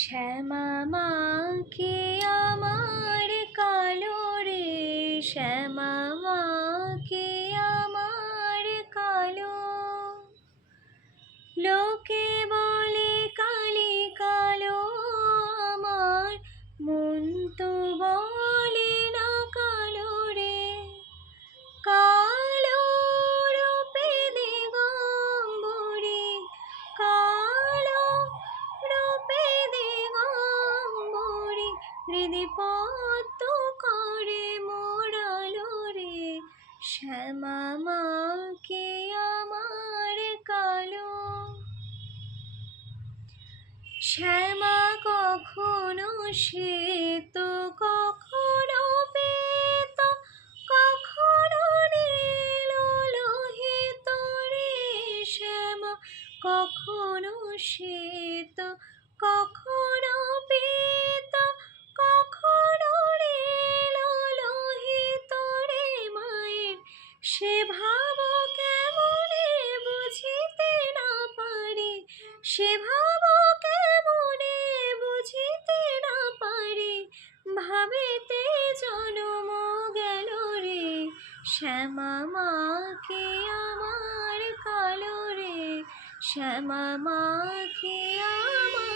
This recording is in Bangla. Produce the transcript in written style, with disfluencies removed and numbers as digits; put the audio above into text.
শ্যামা মা কে আমার কালো রে, শ্যামা মা কে আমার কালো। লোকে বলে কালি কালো, আমার মন তো বলে না কালো রে। কালো রূপে দিগম্বরী, কালো রূপে দিগম্বরী, হৃদি পদ্ম করে মোড়ালো রে। শ্যামা মা কে আমার কালো। শ্যামা কখনো শ্বেত, কখনো পেত, কখনো নীল লোহিত রে। শ্যামা কখনো শ্বেত, কখনো পেত, কখনো নীল লোহিত রে। মায়ের সে ভাব কেমনে বুঝিতে না পারি, সে ভাব কেমনে বুঝিতে না পারি, ভাবিতে জনম গেল রে। শ্যামা মা কে আমার কালো রে, শ্যামা মা কে আমার